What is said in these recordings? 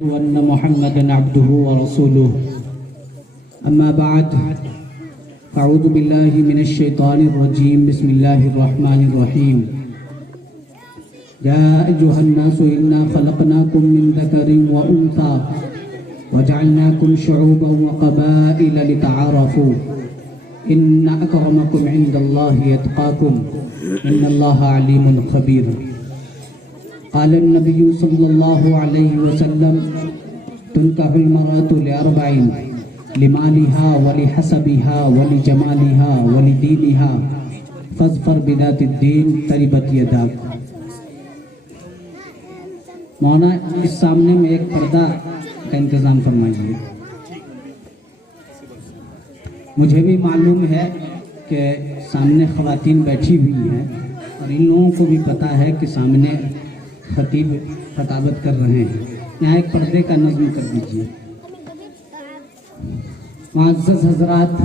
وأن محمدا عبده ورسوله أما بعد أعوذ بالله من الشيطان الرجيم بسم الله الرحمن الرحيم يا أيها الناس إنا خلقناكم من ذكر وأنثى وجعلناكم شعوبا وقبائل لتعارفوا إن أكرمكم عند الله يتقاكم إن الله عليم خبير. قال النبي صلى الله عليه وسلم تنكح المرأة لأربع لمالها ولحسبها ولجمالها ولدينها فاظفر بذات الدين تربت يداك. مولانا اس سامنے میں ایک پردہ کا انتظام فرمائیے. مجھے بھی معلوم ہے کہ سامنے خواتین بیٹھی ہوئی ہیں اور ان لوگوں کو بھی پتہ ہے کہ سامنے خطیب خطابت کر رہے ہیں. یہاں ایک پردے کا نظم کر دیجیے. معزز حضرات،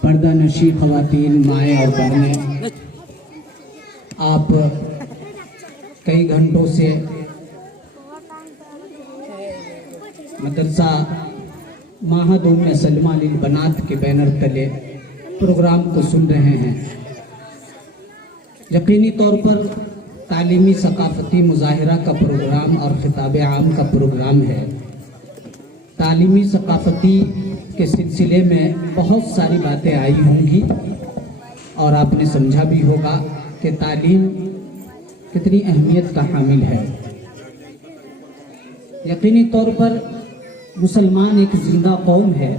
پردہ نشی خواتین، مائیں اور بہنیں، آپ کئی گھنٹوں سے مدرسہ معہد ام سلمہ للبنات کے بینر تلے پروگرام کو سن رہے ہیں. یقینی طور پر تعلیمی ثقافتی مظاہرہ کا پروگرام اور خطاب عام کا پروگرام ہے. تعلیمی ثقافتی کے سلسلے میں بہت ساری باتیں آئی ہوں گی اور آپ نے سمجھا بھی ہوگا کہ تعلیم کتنی اہمیت کا حامل ہے. یقینی طور پر مسلمان ایک زندہ قوم ہے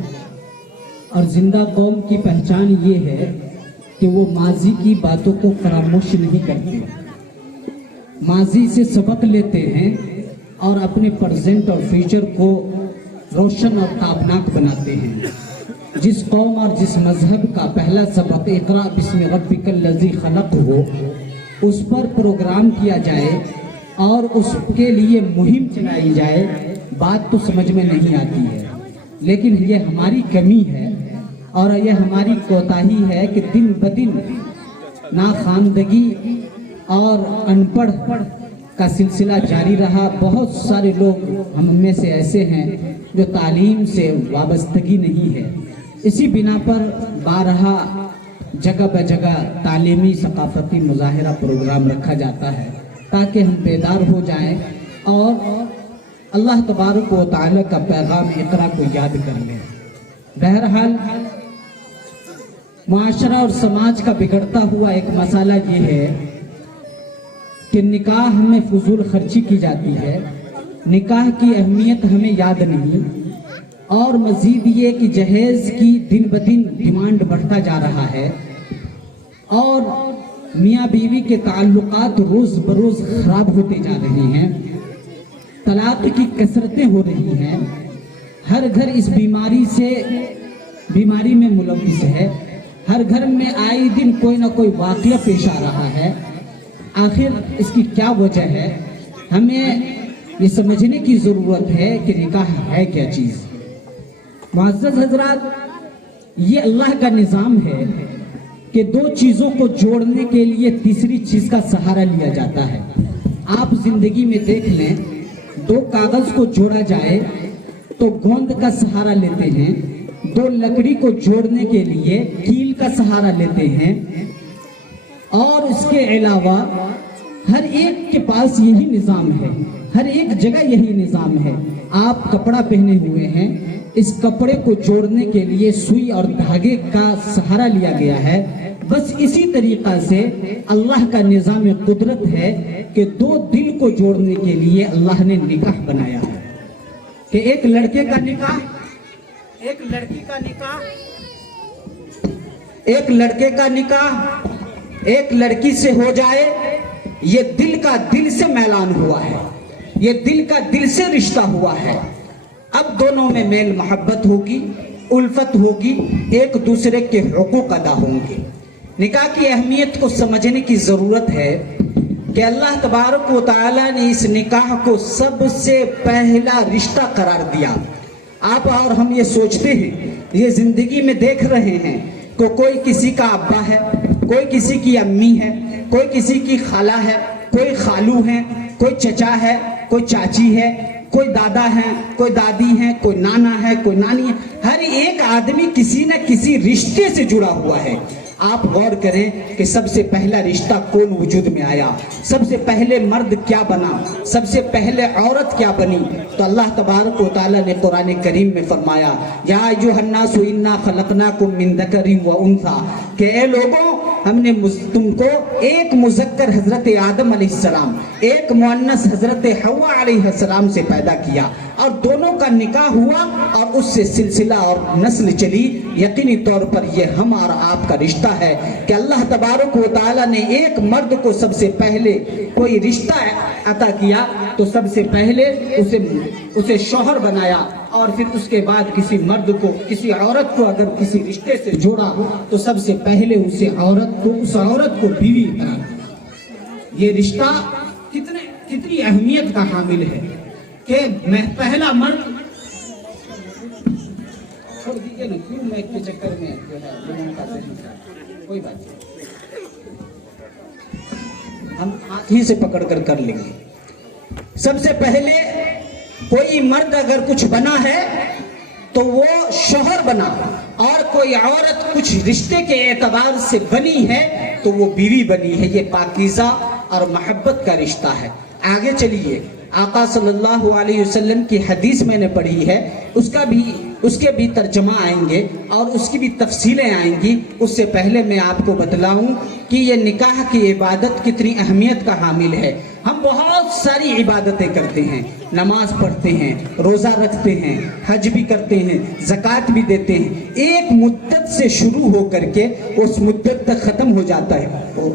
اور زندہ قوم کی پہچان یہ ہے کہ وہ ماضی کی باتوں کو فراموش نہیں کرتے، ماضی سے سبق لیتے ہیں اور اپنے پریزنٹ اور فیوچر کو روشن اور تابناک بناتے ہیں. جس قوم اور جس مذہب کا پہلا سبق اقرأ بسم ربک الذی خلق ہو، اس پر پروگرام کیا جائے اور اس کے لیے مہم چلائی جائے، بات تو سمجھ میں نہیں آتی ہے. لیکن یہ ہماری کمی ہے اور یہ ہماری کوتاہی ہے کہ دن بدن ناخواندگی اور ان پڑھ کا سلسلہ جاری رہا. بہت سارے لوگ ہم میں سے ایسے ہیں جو تعلیم سے وابستگی نہیں ہے. اسی بنا پر بارہا جگہ بجگہ تعلیمی ثقافتی مظاہرہ پروگرام رکھا جاتا ہے تاکہ ہم بیدار ہو جائیں اور اللہ تبارک و تعالی کا پیغام اقرا کو یاد کر لیں. بہرحال معاشرہ اور سماج کا بگڑتا ہوا ایک مسئلہ یہ ہے کہ نکاح میں فضول خرچی کی جاتی ہے، نکاح کی اہمیت ہمیں یاد نہیں، اور مزید یہ کہ جہیز کی دن بدن ڈیمانڈ بڑھتا جا رہا ہے اور میاں بیوی کے تعلقات روز بروز خراب ہوتے جا رہے ہیں. طلاق کی کثرتیں ہو رہی ہیں. ہر گھر اس بیماری میں ملوث ہے. ہر گھر میں آئے دن کوئی نہ کوئی واقعہ پیش آ رہا ہے. آخر اس کی کیا وجہ ہے؟ ہمیں یہ سمجھنے کی ضرورت ہے کہ نکاح ہے کیا چیز. معزز حضرات، یہ اللہ کا نظام ہے کہ دو چیزوں کو جوڑنے کے لیے تیسری چیز کا سہارا لیا جاتا ہے. آپ زندگی میں دیکھ لیں، دو کاغذ کو جوڑا جائے تو گوند کا سہارا لیتے ہیں، دو لکڑی کو جوڑنے کے لیے کیل کا سہارا لیتے ہیں، اور اس کے علاوہ ہر ایک کے پاس یہی نظام ہے، ہر ایک جگہ یہی نظام ہے. آپ کپڑا پہنے ہوئے ہیں، اس کپڑے کو جوڑنے کے لیے سوئی اور دھاگے کا سہارا لیا گیا ہے. بس اسی طریقہ سے اللہ کا نظام قدرت ہے کہ دو دل کو جوڑنے کے لیے اللہ نے نکاح بنایا ہے کہ ایک لڑکے کا نکاح، ایک لڑکی کا نکاح، ایک لڑکے کا نکاح ایک لڑکی سے ہو جائے. یہ دل کا دل سے میلان ہوا ہے، یہ دل کا دل سے رشتہ ہوا ہے. اب دونوں میں میل محبت ہوگی، الفت ہوگی، ایک دوسرے کے حقوق ادا ہوں گے. نکاح کی اہمیت کو سمجھنے کی ضرورت ہے کہ اللہ تبارک و تعالی نے اس نکاح کو سب سے پہلا رشتہ قرار دیا. آپ اور ہم یہ سوچتے ہیں، یہ زندگی میں دیکھ رہے ہیں کہ کوئی کسی کا ابا ہے، کوئی کسی کی امی ہے، کوئی کسی کی خالہ ہے، کوئی خالو ہے، کوئی چچا ہے، کوئی چاچی ہے، کوئی دادا ہے، کوئی دادی ہے، کوئی نانا ہے، کوئی نانی ہے، ہر ایک آدمی کسی نہ کسی رشتے سے جڑا ہوا ہے۔ آپ غور کریں کہ سب سے پہلا رشتہ کون وجود میں آیا، سب سے پہلے مرد کیا بنا، سب سے پہلے عورت کیا بنی؟ تو اللہ تبارک و تعالیٰ نے قرآن کریم میں فرمایا یا ایھا الناس انا خلقناکم من ذکر و انثی، کہ اے لوگوں ہم نے تم کو ایک مذکر حضرت آدم علیہ السلام، ایک مؤنث حضرت حوا علیہ السلام سے پیدا کیا، اور دونوں کا نکاح ہوا اور اس سے سلسلہ اور نسل چلی۔ یقینی طور پر یہ ہم اور آپ کا رشتہ ہے کہ اللہ تبارک و تعالیٰ نے ایک مرد کو سب سے پہلے کوئی رشتہ عطا کیا تو سب سے پہلے اسے شوہر بنایا، اور پھر اس کے بعد کسی مرد کو، کسی عورت کو اگر کسی رشتے سے جوڑا تو سب سے پہلے اس عورت کو بیوی بنایا۔ یہ رشتہ کتنی اہمیت کا حامل ہے کہ میں پہلا مرد، چھوڑ دیجیے نا، کیوں میں کے چکر میں جو ہے لوگوں کا ذہن، کوئی بات نہیں، ہم ہاتھ ہی سے پکڑ کر لیں گے۔ سب سے پہلے کوئی مرد اگر کچھ بنا ہے تو وہ شوہر بنا، اور کوئی عورت کچھ رشتے کے اعتبار سے بنی ہے تو وہ بیوی بنی ہے۔ یہ پاکیزہ اور محبت کا رشتہ ہے۔ آگے چلیے، آقا صلی اللہ علیہ وسلم کی حدیث میں نے پڑھی ہے، اس کے بھی ترجمہ آئیں گے اور اس کی بھی تفصیلیں آئیں گی۔ اس سے پہلے میں آپ کو بتلاؤں کہ یہ نکاح کی عبادت کتنی اہمیت کا حامل ہے۔ ہم بہت ساری عبادتیں کرتے ہیں، نماز پڑھتے ہیں، روزہ رکھتے ہیں، حج بھی کرتے ہیں، زکوٰۃ بھی دیتے ہیں، ایک مدت سے شروع ہو کر کے اس مدت تک ختم ہو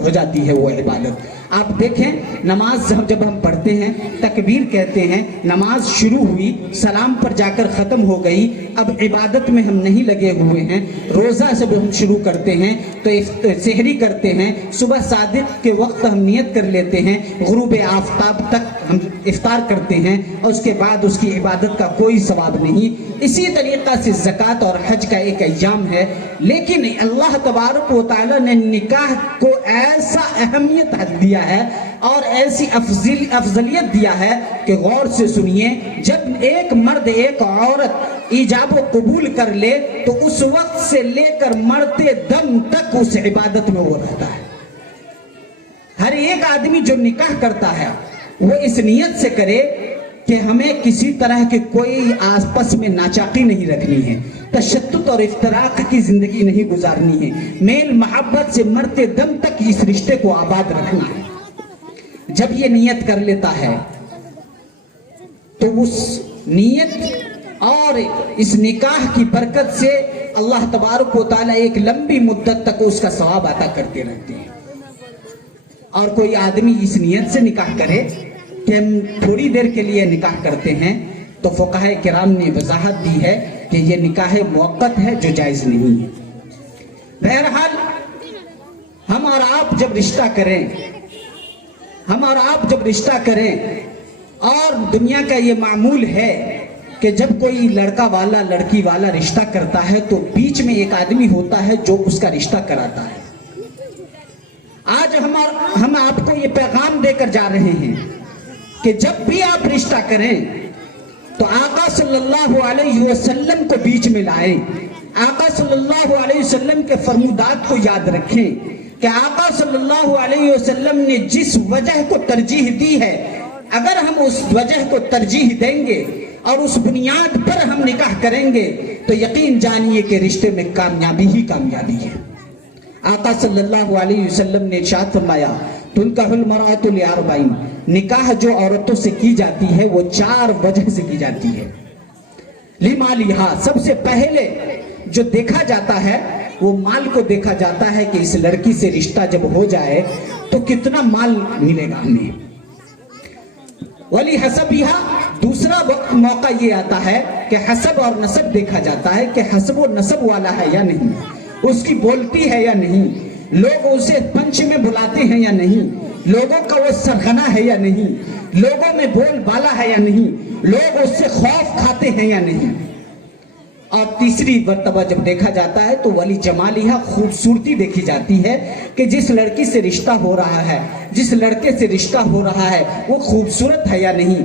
جاتی ہے وہ عبادت۔ آپ دیکھیں، نماز جب ہم پڑھتے ہیں، تکبیر کہتے ہیں، نماز شروع ہوئی، سلام پر جا کر ختم ہو گئی، اب عبادت میں ہم نہیں لگے ہوئے ہیں۔ روزہ سے ہم شروع کرتے ہیں تو سحری کرتے ہیں، صبح صادق کے وقت ہم نیت کر لیتے ہیں، غروب آفتاب تک ہم افطار کرتے ہیں، اور اس کے بعد اس کی عبادت کا کوئی ثواب نہیں۔ اسی طریقہ سے زکوٰۃ اور حج کا ایک ایام ہے، لیکن اللہ تبارک و تعالیٰ نے نکاح کو ایسا اہمیت دیا ہے اور ایسی افضلیت دیا ہے کہ غور سے سنیے، جب ایک مرد ایک عورت ایجاب و قبول کر لے تو اس وقت سے لے کر مرتے دم تک اس عبادت میں وہ رہتا ہے۔ ہر ایک آدمی جو نکاح کرتا ہے وہ اس نیت سے کرے کہ ہمیں کسی طرح کی کوئی آپس میں ناچاقی نہیں رکھنی ہے، تشدد اور افتراق کی زندگی نہیں گزارنی ہے، میل محبت سے مرتے دم تک اس رشتے کو آباد رکھنا ہے۔ جب یہ نیت کر لیتا ہے تو اس نیت اور اس نکاح کی برکت سے اللہ تبارک و تعالیٰ ایک لمبی مدت تک اس کا ثواب عطا کرتے رہتے ہیں۔ اور کوئی آدمی اس نیت سے نکاح کرے کہ ہم تھوڑی دیر کے لیے نکاح کرتے ہیں تو فقہاء کرام نے وضاحت دی ہے کہ یہ نکاح موقت ہے جو جائز نہیں ہے۔ بہرحال ہم اور آپ جب رشتہ کریں اور دنیا کا یہ معمول ہے کہ جب کوئی لڑکا والا لڑکی والا رشتہ کرتا ہے تو بیچ میں ایک آدمی ہوتا ہے جو اس کا رشتہ کراتا ہے۔ آج ہم آپ کو یہ پیغام دے کر جا رہے ہیں کہ جب بھی آپ رشتہ کریں تو آقا صلی اللہ علیہ وسلم کو بیچ میں لائیں، آقا صلی اللہ علیہ وسلم کے فرمودات کو یاد رکھیں کہ آقا صلی اللہ علیہ وسلم نے جس وجہ کو ترجیح دی ہے، اگر ہم اس وجہ کو ترجیح دیں گے اور اس بنیاد پر ہم نکاح کریں گے تو یقین جانیے کہ رشتے میں کامیابی ہی کامیابی ہے۔ آقا صلی اللہ علیہ وسلم نے ارشاد فرمایا تنکح المرأة لأربعین، نکاح جو عورتوں سے کی جاتی ہے وہ 4 وجہ سے کی جاتی ہے۔ لمالہا، سب سے پہلے جو دیکھا جاتا ہے وہ مال کو دیکھا جاتا ہے کہ اس لڑکی سے رشتہ جب ہو جائے تو کتنا مال ملے گا ہمیں۔ ولی حسبہا، دوسرا موقع یہ آتا ہے کہ حسب اور نسب دیکھا جاتا ہے کہ حسب و نسب والا ہے یا نہیں، اس کی بولتی ہے یا نہیں، لوگ اسے پنچ میں بلاتے ہیں یا نہیں، لوگوں کا وہ سرغنہ ہے یا نہیں، لوگوں میں بول بالا ہے یا نہیں، لوگ اس سے خوف کھاتے ہیں یا نہیں۔ اور تیسری مرتبہ جب دیکھا جاتا ہے تو ولی جمالہا، خوبصورتی دیکھی جاتی ہے کہ جس لڑکی سے رشتہ ہو رہا ہے، جس لڑکے سے رشتہ ہو رہا ہے وہ خوبصورت ہے یا نہیں،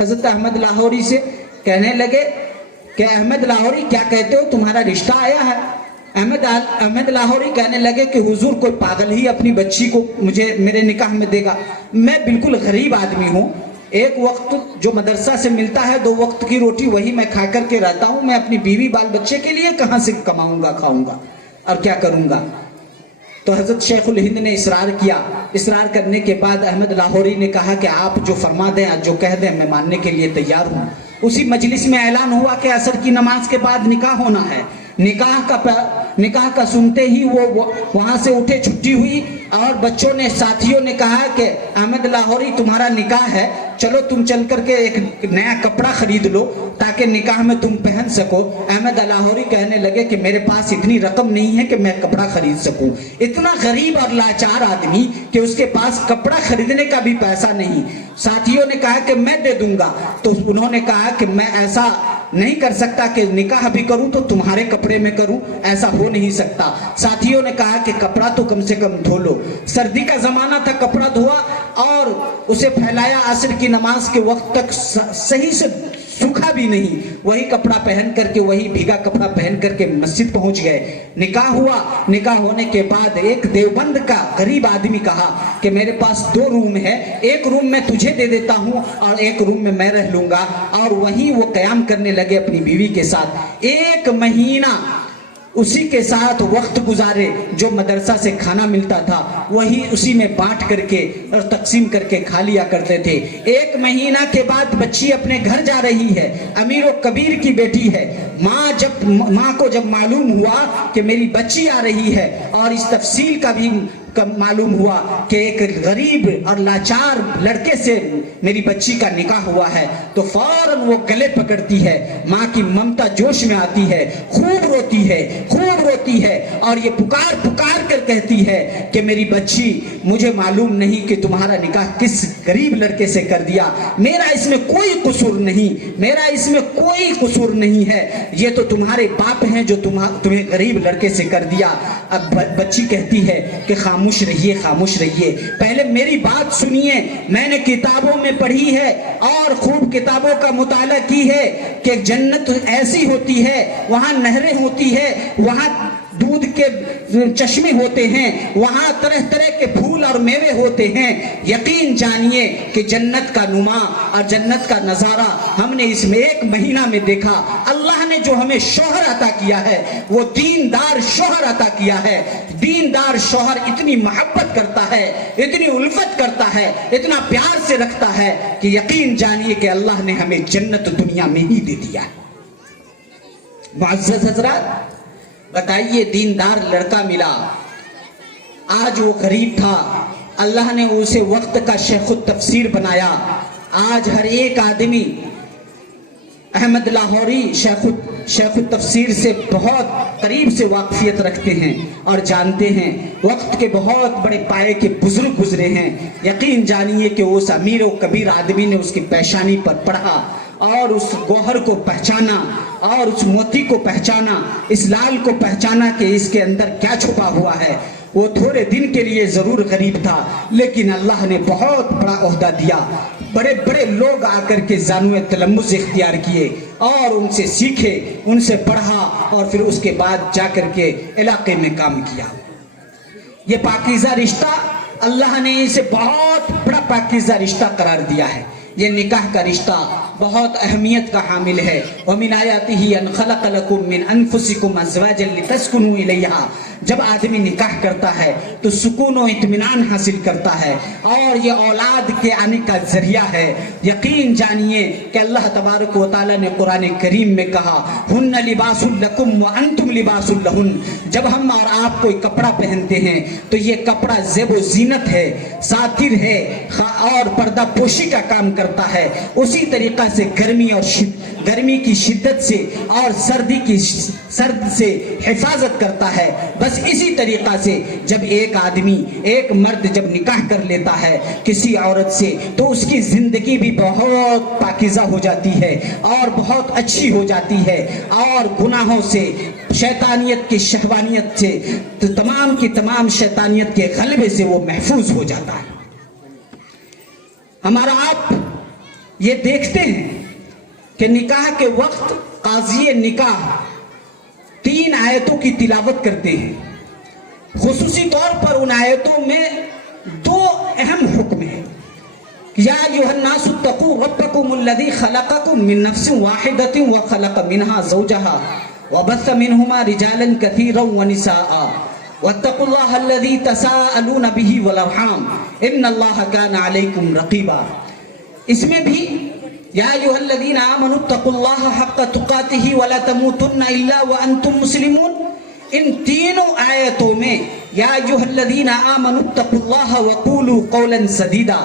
حضرت احمد لاہوری سے کہنے لگے کہ احمد لاہوری کیا کہتے ہو، تمہارا رشتہ آیا ہے؟ احمد لاہوری کہنے لگے کہ حضور کوئی پاگل ہی اپنی بچی کو مجھے میرے نکاح میں دے گا، میں بالکل غریب آدمی ہوں، ایک وقت جو مدرسہ سے ملتا ہے 2 وقت کی روٹی وہی میں کھا کر کے رہتا ہوں، میں اپنی بیوی بال بچے کے لیے کہاں سے کماؤں گا، کھاؤں گا اور کیا کروں گا؟ تو حضرت شیخ الہند نے اصرار کیا، اصرار کرنے کے بعد احمد لاہوری نے کہا کہ آپ جو فرما دیں، جو کہہ دیں، میں ماننے کے لیے تیار ہوں۔ اسی مجلس میں اعلان ہوا کہ عصر کی نماز کے بعد نکاح ہونا ہے۔ نکاح کا سنتے ہی وہ وہاں سے اٹھے، چھٹی ہوئی، اور بچوں نے، ساتھیوں نے کہا کہ احمد لاہوری تمہارا نکاح ہے، چلو تم چل کر کے ایک نیا کپڑا خرید لو تاکہ نکاح میں تم پہن سکو۔ احمد لاہوری کہنے لگے کہ میرے پاس اتنی رقم نہیں ہے کہ میں کپڑا خرید سکوں، اتنا غریب اور لاچار آدمی کہ اس کے پاس کپڑا خریدنے کا بھی پیسہ نہیں۔ ساتھیوں نے کہا کہ میں دے دوں گا، تو انہوں نے کہا کہ میں ایسا نہیں کر سکتا کہ نکاح بھی کروں تو تمہارے کپڑے میں کروں، ایسا ہو نہیں سکتا۔ ساتھیوں نے کہا کہ کپڑا تو کم سے کم دھو لو۔ سردی کا زمانہ تھا، کپڑا دھوا اور اسے پھیلایا، عصر کی نماز کے وقت تک صحیح سے سوکھا بھی نہیں، وہی کپڑا پہن کر کے، وہی بھیگا کپڑا پہن کر کے مسجد پہنچ گئے۔ نکاح ہوا، نکاح ہونے کے بعد ایک دیوبند کا غریب آدمی کہا کہ میرے پاس 2 روم ہے، ایک روم میں تجھے دے دیتا ہوں اور ایک روم میں رہ لوں گا، اور وہیں وہ قیام کرنے لگے اپنی بیوی کے ساتھ۔ 1 مہینہ اسی کے ساتھ وقت گزارے، جو مدرسہ سے کھانا ملتا تھا وہی اسی میں بانٹ کر کے اور تقسیم کر کے کھا لیا کرتے تھے۔ 1 مہینہ کے بعد بچی اپنے گھر جا رہی ہے، امیر و کبیر کی بیٹی ہے۔ ماں کو جب معلوم ہوا کہ میری بچی آ رہی ہے، اور اس تفصیل کا بھی معلوم ہوا کہ ایک غریب اور لاچار لڑکے سے میری بچی کا نکاح ہوا ہے، تو فوراً وہ گلے پکڑتی ہے، ماں کی ممتا جوش میں آتی ہے، خوب روتی ہے اور یہ پکار کر کہتی ہے کہ میری بچی، مجھے معلوم نہیں کہ تمہارا نکاح کس غریب لڑکے سے کر دیا، میرا اس میں کوئی قصور نہیں ہے، یہ تو تمہارے باپ ہیں جو تمہیں غریب لڑکے سے کر دیا۔ اب بچی کہتی ہے کہ خاموش رہیے، پہلے میری بات سنیے، میں نے کتابوں میں پڑھی ہے اور خوب کتابوں کا مطالعہ کی ہے کہ جنت ایسی ہوتی ہے، وہاں نہریں ہوتی ہے، وہاں دودھ کے چشمے ہوتے ہیں، وہاں طرح طرح کے پھول اور میوے ہوتے ہیں۔ یقین جانیے کہ جنت کا نما اور جنت کا نظارہ ہم نے اس میں 1 مہینہ میں دیکھا۔ اللہ نے جو ہمیں شوہر عطا کیا ہے وہ دیندار شوہر عطا کیا ہے۔ دیندار شوہر اتنی محبت کرتا ہے، اتنی الفت کرتا ہے، اتنا پیار سے رکھتا ہے کہ یقین جانیے کہ اللہ نے ہمیں جنت دنیا میں ہی دے دیا ہے۔ معزز حضرات، بتائیے، دیندار لڑکا ملا، آج وہ غریب تھا، اللہ نے اسے وقت کا شیخ التفسیر بنایا۔ آج ہر ایک آدمی احمد لاہوری شیخ التفسیر سے بہت قریب سے واقفیت رکھتے ہیں اور جانتے ہیں، وقت کے بہت بڑے پائے کے بزرگ گزرے ہیں۔ یقین جانیے کہ اس امیر و کبیر آدمی نے اس کی پیشانی پر پڑھا اور اس گوہر کو پہچانا اور اس موتی کو پہچانا، اس لال کو پہچانا کہ اس کے اندر کیا چھپا ہوا ہے۔ وہ تھوڑے دن کے لیے ضرور غریب تھا، لیکن اللہ نے بہت بڑا عہدہ دیا۔ بڑے بڑے لوگ آ کر کے زانوِ تلمذ اختیار کیے اور ان سے سیکھے، ان سے پڑھا، اور پھر اس کے بعد جا کر کے علاقے میں کام کیا۔ یہ پاکیزہ رشتہ اللہ نے اسے بہت بڑا پاکیزہ رشتہ قرار دیا ہے۔ یہ نکاح کا رشتہ بہت اہمیت کا حامل ہے۔ وَمِنْ آيَاتِهِ أَنْ خَلَقَ لَكُم مِّنْ أَنفُسِكُمْ أَزْوَاجًا لِتَسْكُنُوا إِلَيْهَا۔ جب آدمی نکاح کرتا ہے تو سکون و اطمینان حاصل کرتا ہے، اور یہ اولاد کے آنے کا ذریعہ ہے۔ یقین جانیے کہ اللہ تبارک و تعالیٰ نے قرآن کریم میں کہا، هُنَّ لِبَاسٌ لَكُمْ وَأَنْتُمْ لِبَاسٌ لَهُنَّ۔ جب ہم اور آپ کوئی کپڑا پہنتے ہیں تو یہ کپڑا زیب و زینت ہے، ساتر ہے اور پردہ پوشی کا کام کرتا ہے۔ اسی طریقہ سے گرمی کی شدت سے اور سرد سے حفاظت کرتا ہے۔ بس اسی طریقہ سے جب ایک مرد جب نکاح کر لیتا ہے کسی عورت سے تو اس کی زندگی بھی بہت پاکیزہ ہو جاتی ہے اور بہت اچھی ہو جاتی ہے، اور گناہوں سے، شیطانیت کی شہوانیت سے، تمام کی تمام شیطانیت کے غلبے سے وہ محفوظ ہو جاتا ہے۔ ہمارا آپ یہ دیکھتے ہیں کہ نکاح کے وقت قاضی نکاح 3 آیتوں کی تلاوت کرتے ہیں. خصوصی طور پر ان آیتوں میں 2 اہم حکم ہیں. یا ایھا الناس اتقوا ربکم الذی خلقکم من نفس واحدۃ وخلق منها زوجها وبث منهما رجالا كثيرا ونساء واتقوا الله الذي تساءلون به والارحام ان الله كان عليكم رقيبا. اس میں بھی یا ایھا الذین آمنوا اتقوا الله حق تقاته ولا تموتن الا وانتم مسلمون. ان تینوں آیتوں میں یا ایھا الذین آمنوا اتقوا الله وقولوا قولا سدیدا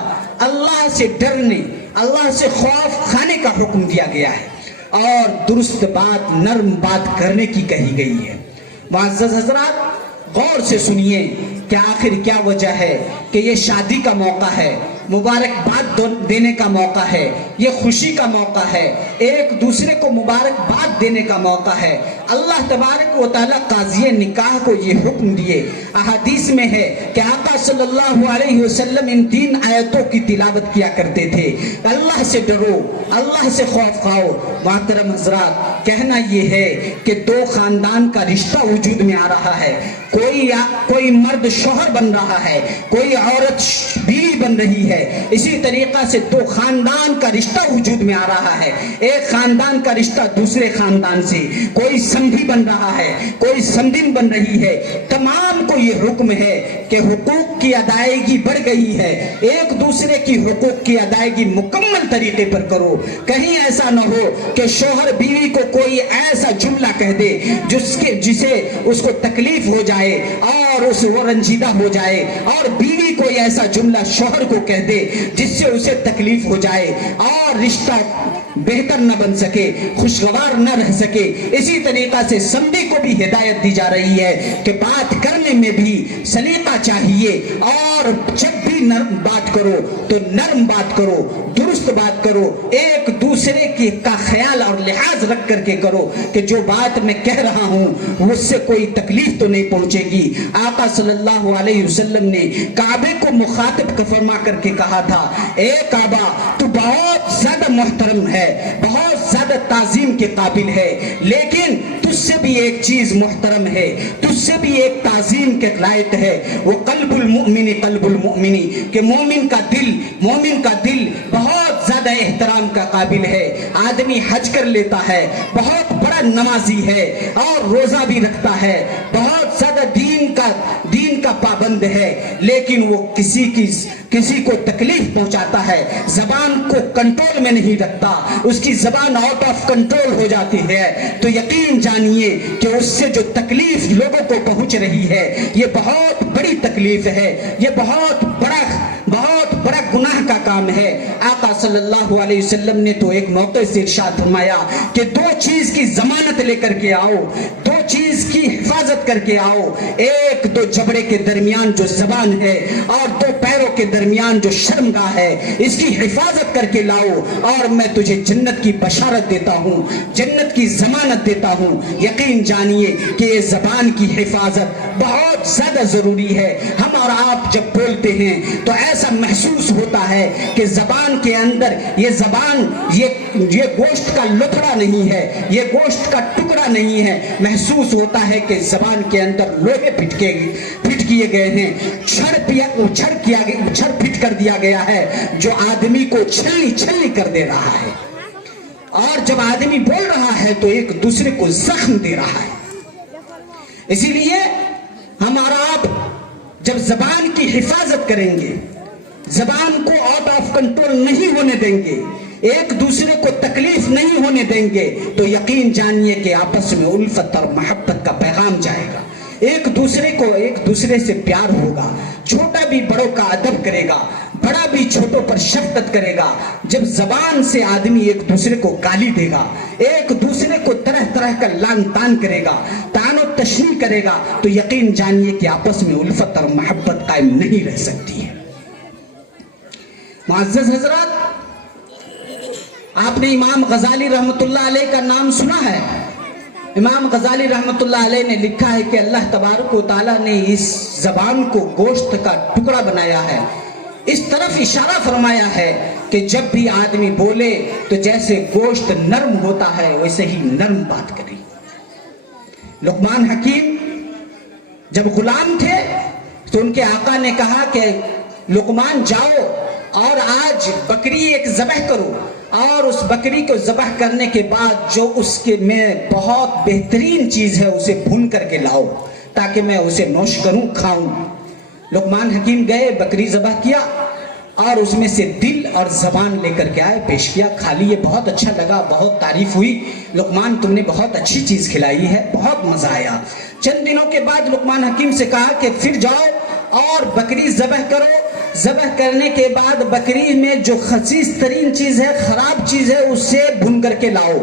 اللہ سے ڈرنے، اللہ سے خوف کھانے کا حکم دیا گیا ہے اور درست بات، نرم بات کرنے کی کہی گئی ہے. معزز حضرات، غور سے سنیے کہ آخر کیا وجہ ہے کہ یہ شادی کا موقع ہے، مبارکباد دینے کا موقع ہے، یہ خوشی کا موقع ہے، ایک دوسرے کو مبارکباد دینے کا موقع ہے. اللہ تبارک و تعالیٰ قاضی نکاح کو یہ حکم دیے. احادیث میں ہے کہ آقا صلی اللہ علیہ وسلم ان 3 آیتوں کی تلاوت کیا کرتے تھے. اللہ سے ڈرو، اللہ سے خوف کھاؤ. محترم حضرات، کہنا یہ ہے کہ 2 خاندان کا رشتہ وجود میں آ رہا ہے. کوئی مرد شوہر بن رہا ہے، کوئی عورت بیوی بن رہی ہے. اسی طریقہ سے 2 خاندان کا رشتہ وجود میں آ رہا ہے. ایک خاندان کا رشتہ دوسرے خاندان سے، کوئی سمدھی بن رہا ہے، کوئی سمدن بن رہی ہے. تمام کو یہ حکم ہے کہ حقوق کی ادائیگی بڑھ گئی ہے. ایک دوسرے کی حقوق کی ادائیگی مکمل طریقے پر کرو. کہیں ایسا نہ ہو کہ شوہر بیوی کو کوئی ایسا جملہ کہہ دے جسے اس کو تکلیف ہو جائے اور وہ رنجیدہ ہو جائے، اور بیوی کوئی ایسا جملہ شوہر کو کہہ دے جس سے اسے تکلیف ہو جائے اور رشتہ بہتر نہ بن سکے، خوشگوار نہ رہ سکے. اسی طریقہ سے سمدھی کو بھی ہدایت دی جا رہی ہے کہ بات کرنے میں بھی سلیقہ چاہیے، اور جب بھی نرم بات کرو تو نرم بات کرو، درست بات کرو، ایک دوسرے کا خیال اور لحاظ رکھ کر کے کرو کہ جو بات میں کہہ رہا ہوں اس سے کوئی تکلیف تو نہیں پہنچے گی. آقا صلی اللہ علیہ وسلم نے کعبے کو مخاطب فرما کر کے کہا تھا، اے کعبہ تو بہت زیادہ محترم ہے، بہت زیادہ تعظیم کے قابل ہے، لیکن تجھ سے بھی ایک چیز محترم ہے، تجھ سے بھی ایک تعظیم کے لائق ہے. وہ قلب المؤمن قلب المؤمن، کہ مومن کا دل بہت زیادہ احترام کا قابل ہے. آدمی حج کر لیتا ہے، بہت بڑا نمازی ہے اور روزہ بھی رکھتا ہے، بہت زیادہ دین کا پابند ہے، لیکن وہ کسی کو تکلیف پہنچاتا ہے، زبان کو کنٹرول میں نہیں رکھتا، اس کی زبان آؤٹ آف کنٹرول ہو جاتی ہے، تو یقین جانیے کہ اس سے جو تکلیف لوگوں کو پہنچ رہی ہے یہ بہت بڑی تکلیف ہے، یہ بہت بڑا گناہ کا کام ہے. آقا صلی اللہ علیہ وسلم نے تو ایک موقع سے ارشاد فرمایا کہ 2 چیز کی ضمانت لے کر کے آؤ، 2 چیز کی حفاظت کر کے آؤ. ایک 2 جبڑے کے درمیان جو زبان ہے اور 2 پیروں کے درمیان جو شرمگاہ ہے، اس کی حفاظت کر کے لاؤ اور میں تجھے جنت کی بشارت دیتا ہوں، جنت کی ضمانت دیتا ہوں. یقین جانیے کہ یہ زبان کی حفاظت بہت زیادہ ضروری ہے. ہم اور آپ جب بولتے ہیں تو ایسا محسوس ہوتا ہے کہ زبان کے اندر یہ گوشت کا لتڑا نہیں ہے، یہ گوشت کا ٹکڑا نہیں ہے. محسوس ہوتا ہے کہ زبان کے اندر لوہے پھٹ کیے گئے ہیں، چھڑ پھٹ کر دیا گیا ہے، جو آدمی کو چھلنی کر دے رہا ہے، اور جب آدمی بول رہا ہے تو ایک دوسرے کو زخم دے رہا ہے. اسی لیے ہمارا آپ جب زبان کی حفاظت کریں گے، زبان کو آؤٹ آف کنٹرول نہیں ہونے دیں گے، ایک دوسرے کو تکلیف نہیں ہونے دیں گے، تو یقین جانیے کہ آپس میں الفت اور محبت کا پیغام جائے گا. ایک دوسرے سے پیار ہوگا، چھوٹا بھی بڑوں کا ادب کرے گا، بڑا بھی چھوٹوں پر شفقت کرے گا. جب زبان سے آدمی ایک دوسرے کو گالی دے گا، ایک دوسرے کو طرح طرح کا لعن طعن کرے گا، طعن و تشنیع کرے گا، تو یقین جانیے کہ آپس میں الفت اور محبت قائم نہیں رہ سکتی ہے. معزز حضرات، آپ نے امام غزالی رحمت اللہ علیہ کا نام سنا ہے. امام غزالی رحمت اللہ علیہ نے لکھا ہے کہ اللہ تبارک و تعالیٰ نے اس زبان کو گوشت کا ٹکڑا بنایا ہے، اس طرف اشارہ فرمایا ہے کہ جب بھی آدمی بولے تو جیسے گوشت نرم ہوتا ہے ویسے ہی نرم بات کرے۔ لقمان حکیم جب غلام تھے تو ان کے آقا نے کہا کہ لقمان جاؤ اور آج بکری ایک ذبح کرو، اور اس بکری کو ذبح کرنے کے بعد جو اس کے میں بہت بہترین چیز ہے اسے بھون کر کے لاؤ تاکہ میں اسے نوش کروں، کھاؤں۔ لقمان حکیم گئے، بکری ذبح کیا اور اس میں سے دل اور زبان لے کر کے آئے، پیش کیا، کھا لیے، بہت اچھا لگا، بہت تعریف ہوئی، لقمان تم نے بہت اچھی چیز کھلائی ہے، بہت مزہ آیا۔ چند دنوں کے بعد لقمان حکیم سے کہا کہ پھر جاؤ اور بکری ذبح کرو، ذبح کرنے کے بعد بکری میں جو خسیس ترین چیز ہے، خراب چیز ہے، اسے بھون کر کے لاؤ۔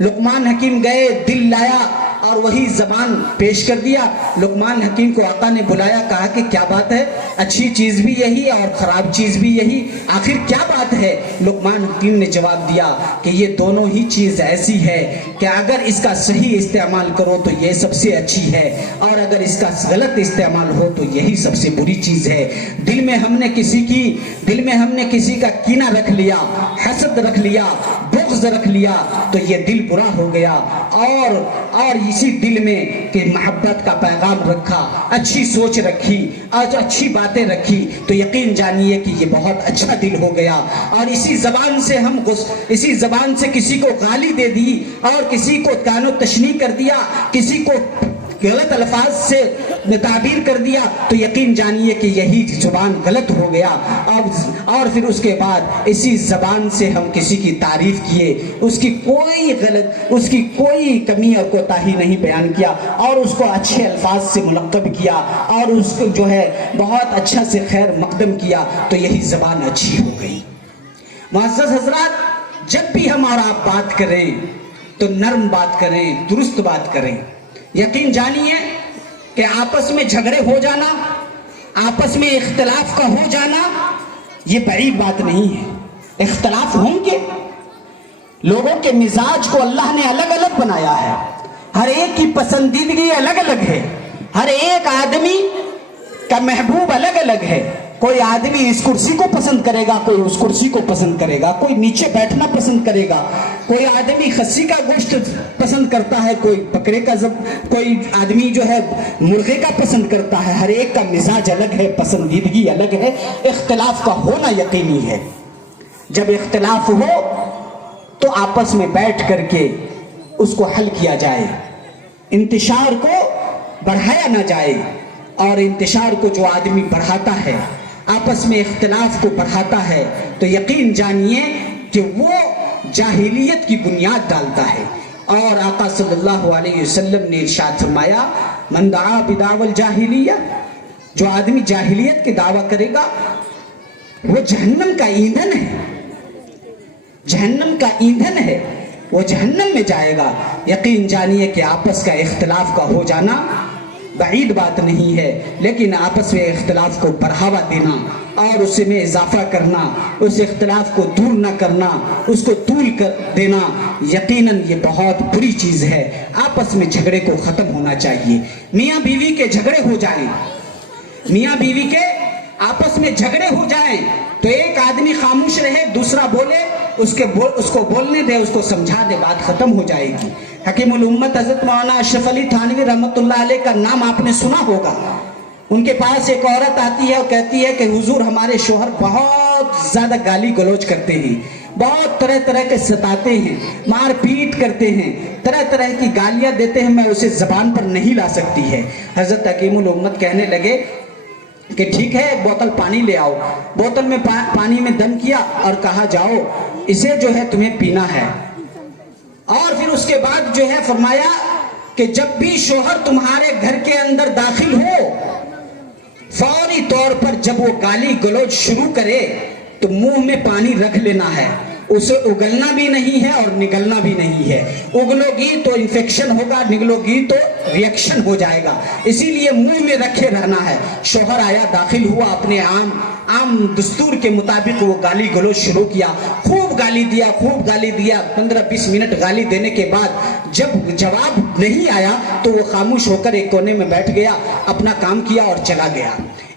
لقمان حکیم گئے، دل لایا اور وہی زبان پیش کر دیا۔ لقمان حکیم کو آقا نے بلایا، کہا کہ کیا بات ہے، اچھی چیز بھی یہی اور خراب چیز بھی یہی، آخر کیا بات ہے؟ لقمان حکیم نے جواب دیا کہ یہ دونوں ہی چیز ایسی ہے کہ اگر اس کا صحیح استعمال کرو تو یہ سب سے اچھی ہے، اور اگر اس کا غلط استعمال ہو تو یہی سب سے بری چیز ہے۔ دل میں ہم نے کسی کا کینہ رکھ لیا، حسد رکھ لیا، بغض رکھ لیا تو یہ دل برا ہو گیا، اور اسی دل میں کہ محبت کا پیغام رکھا، اچھی سوچ رکھی، اچھی باتیں رکھی تو یقین جانیے کہ یہ بہت اچھا دل ہو گیا۔ اور اسی زبان سے کسی کو گالی دے دی اور کسی کو طعن و تشنیع کر دیا، کسی کو غلط الفاظ سے تعبیر کر دیا تو یقین جانیے کہ یہی زبان غلط ہو گیا۔ اور پھر اس کے بعد اسی زبان سے ہم کسی کی تعریف کیے، اس کی کوئی کمی اور کوتاہی نہیں بیان کیا، اور اس کو اچھے الفاظ سے ملقب کیا، اور اس کو جو ہے بہت اچھا سے خیر مقدم کیا تو یہی زبان اچھی ہو گئی۔ معزز حضرات، جب بھی ہم اور آپ بات کریں تو نرم بات کریں، درست بات کریں۔ یقین جانیے کہ آپس میں جھگڑے ہو جانا، آپس میں اختلاف کا ہو جانا یہ بعید بات نہیں ہے۔ اختلاف ہوں گے، لوگوں کے مزاج کو اللہ نے الگ الگ بنایا ہے، ہر ایک کی پسندیدگی الگ الگ ہے، ہر ایک آدمی کا محبوب الگ الگ ہے۔ کوئی آدمی اس کرسی کو پسند کرے گا، کوئی اس کرسی کو پسند کرے گا، کوئی نیچے بیٹھنا پسند کرے گا، کوئی آدمی خسی کا گوشت پسند کرتا ہے، کوئی بکرے کا کوئی آدمی جو ہے مرغے کا پسند کرتا ہے۔ ہر ایک کا مزاج الگ ہے، پسندیدگی الگ ہے، اختلاف کا ہونا یقینی ہے۔ جب اختلاف ہو تو آپس میں بیٹھ کر کے اس کو حل کیا جائے، انتشار کو بڑھایا نہ جائے، اور انتشار کو جو آدمی بڑھاتا ہے، آپس میں اختلاف کو بڑھاتا ہے تو یقین جانیے کہ وہ جاہلیت کی بنیاد ڈالتا ہے۔ اور آقا صلی اللہ علیہ وسلم نے ارشاد فرمایا، من دعا بدعوى الجاہلیہ، جو آدمی جاہلیت کے دعویٰ کرے گا وہ جہنم کا ایندھن ہے، جہنم کا ایندھن ہے، وہ جہنم میں جائے گا۔ یقین جانیے کہ آپس کا اختلاف کا ہو جانا بعید بات نہیں ہے، لیکن آپس میں اختلاف کو بڑھاوا دینا اور اس میں اضافہ کرنا، اس اختلاف کو دور نہ کرنا، اس کو طول کر دینا، یقیناً یہ بہت بری چیز ہے۔ آپس میں جھگڑے کو ختم ہونا چاہیے۔ میاں بیوی کے جھگڑے ہو جائیں، میاں بیوی کے آپس میں جھگڑے ہو جائیں تو ایک آدمی خاموش رہے، دوسرا بولے، اس کو بولنے دے، اس کو سمجھا دے، بات ختم ہو جائے گی۔ حکیم الامت حضرت مولانا اشرف علی تھانوی رحمۃ اللہ علیہ کا نام آپ نے سنا ہوگا۔ ان کے پاس ایک عورت آتی ہے اور کہتی ہے کہ حضور ہمارے شوہر بہت زیادہ گالی گلوچ کرتے ہیں، بہت طرح طرح کے ستاتے ہیں، مار پیٹ کرتے ہیں، طرح طرح کی گالیاں دیتے ہیں، میں اسے زبان پر نہیں لا سکتی ہے۔ حضرت حکیم الامت کہنے لگے کہ ٹھیک ہے، بوتل پانی لے آؤ۔ بوتل میں پانی میں دم کیا اور کہا جاؤ اسے جو ہے تمہیں پینا ہے۔ اور پھر اس کے بعد جو ہے فرمایا کہ جب بھی شوہر تمہارے گھر کے اندر داخل ہو، فوری طور پر جب وہ گالی گلوچ شروع کرے تو منہ میں پانی رکھ لینا ہے، اسے اگلنا بھی نہیں ہے اور نگلنا بھی نہیں ہے۔ اگلو گی تو انفیکشن ہوگا، نگلو گی تو ریئیکشن ہو جائے گا، اسی لیے منہ میں رکھے رہنا ہے۔ شوہر آیا، داخل ہوا، اپنے عام دستور کے مطابق وہ گالی گلوچ شروع کیا، خوب گالی دیا، خوب گالی دیا۔ 15-20 منٹ گالی دینے کے بعد جب جواب نہیں آیا تو وہ خاموش ہو کر ایک کونے میں بیٹھ گیا، اپنا کام کیا اور چلا گیا۔